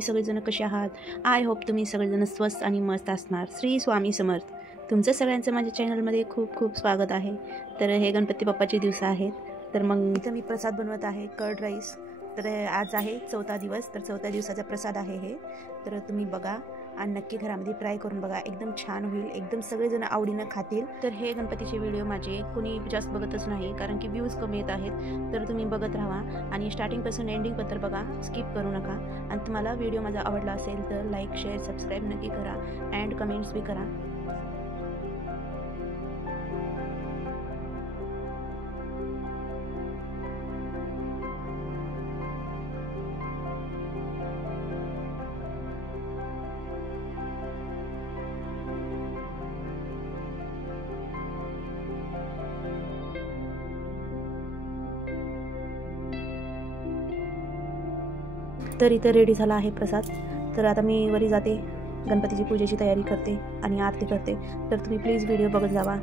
तुम्ही सगळेजण कसे आहात? आय होप तुम्ही सगळेजण स्वस्त आणि मस्त असणार. श्री स्वामी समर्थ. तुमचं सगळ्यांचं माझ्या चॅनलमध्ये खूप खूप स्वागत आहे. तर हे गणपती बाप्पाचे दिवस आहेत. तर मग इथं मी प्रसाद बनवत आहे, कर्ड राईस. तर आज आहे 4था दिवस. तर 4थ्या दिवसाचा प्रसाद आहे हे. तर तुम्ही बघा आणि नक्की घरामध्ये ट्राय करून बघा. एकदम छान होईल, एकदम सगळेजण आवडीनं खातील. तर हे गणपतीचे व्हिडिओ माझे कोणी जास्त बघतच नाही, कारण की व्ह्यूज कमी येत आहेत. तर तुम्ही बघत राहा आणि स्टार्टिंगपासून एंडिंगपर्यंत बघा, स्किप करू नका. आणि तुम्हाला व्हिडिओ माझा आवडला असेल तर लाईक, शेअर, सबस्क्राईब नक्की करा अँड कमेंट्स बी करा. तर इथं रेडी झाला आहे प्रसाद. तर आता मी वरी जाते, गणपतीची पूजेची तयारी करते आणि आरती करते. तर तुम्ही प्लीज व्हिडिओ बघत जावा.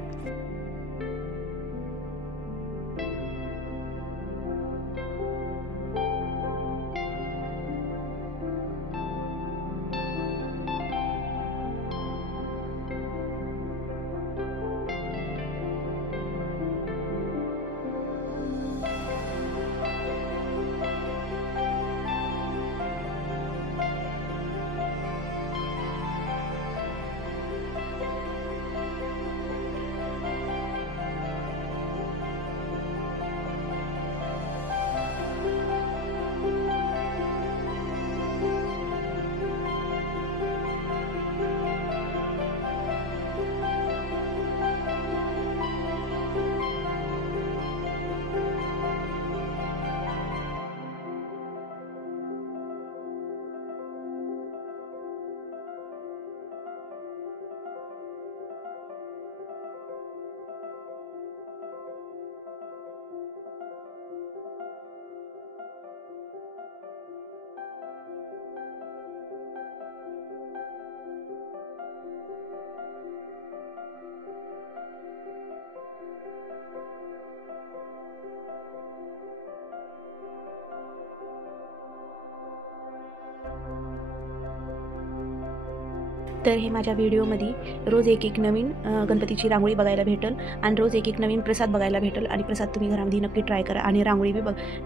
तर हे माझ्या व्हिडिओमध्ये रोज एक नवीन गणपतीची रांगोळी बघायला भेटेल आणि रोज एक नवीन प्रसाद बघायला भेटेल. आणि प्रसाद तुम्ही घरामध्ये नक्की ट्राय करा आणि रांगोळी बी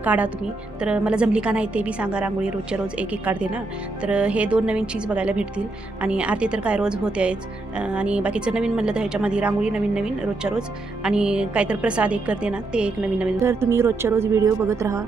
काढा तुम्ही. तर मला जमली का नाही ते बी सांगा. रांगोळी रोजच्या रोज एक काढते ना. तर हे 2 नवीन चीज बघायला भेटतील. आणि आरती तर काय रोज होते आहेच. आणि बाकीचं नवीन म्हणलं तर ह्याच्यामध्ये रांगोळी नवीन रोजच्या रोज आणि काहीतरी प्रसाद एक करते ना, ते एक नवीन. तर तुम्ही रोजच्या रोज व्हिडिओ बघत राहा.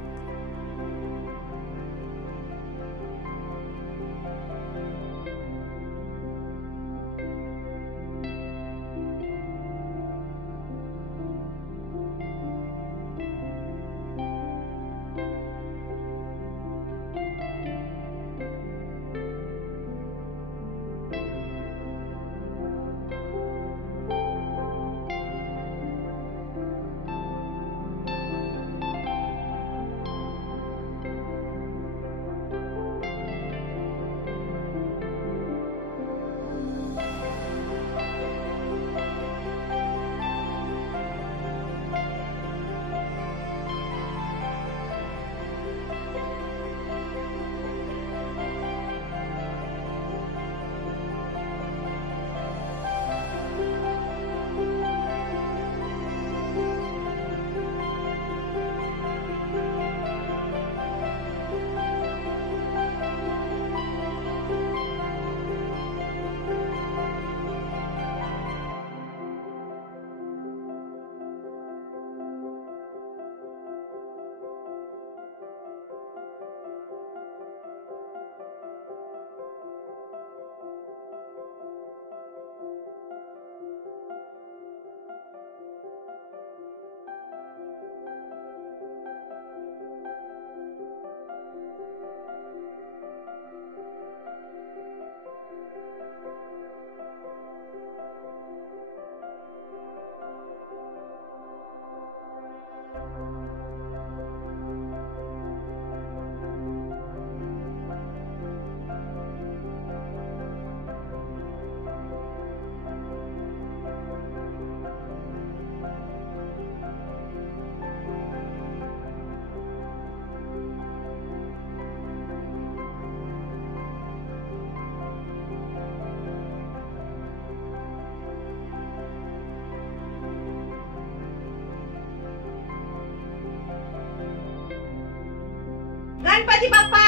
गणपती बाप्पा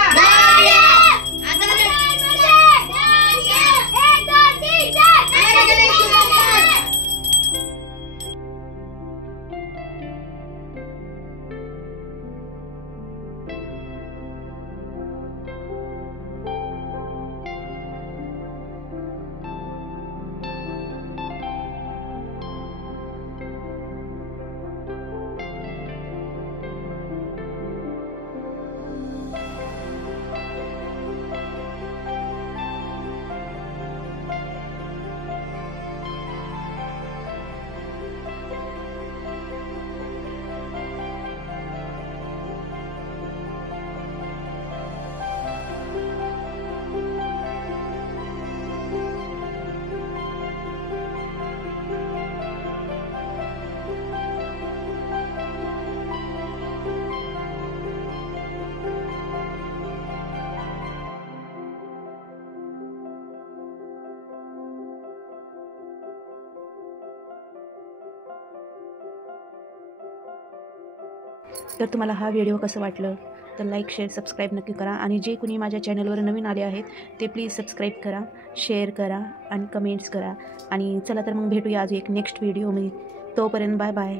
तर तुम्हाला हा व्हिडिओ कसं वाटलं तर लाईक शेअर सबस्क्राईब नक्की करा आणि जे कुणी माझ्या चॅनलवर नवीन आले आहेत ते प्लीज सबस्क्राईब करा, शेअर करा आणि कमेंट्स करा. आणि चला तर मग भेटूया आज एक नेक्स्ट व्हिडिओमध्ये. तोपर्यंत बाय बाय.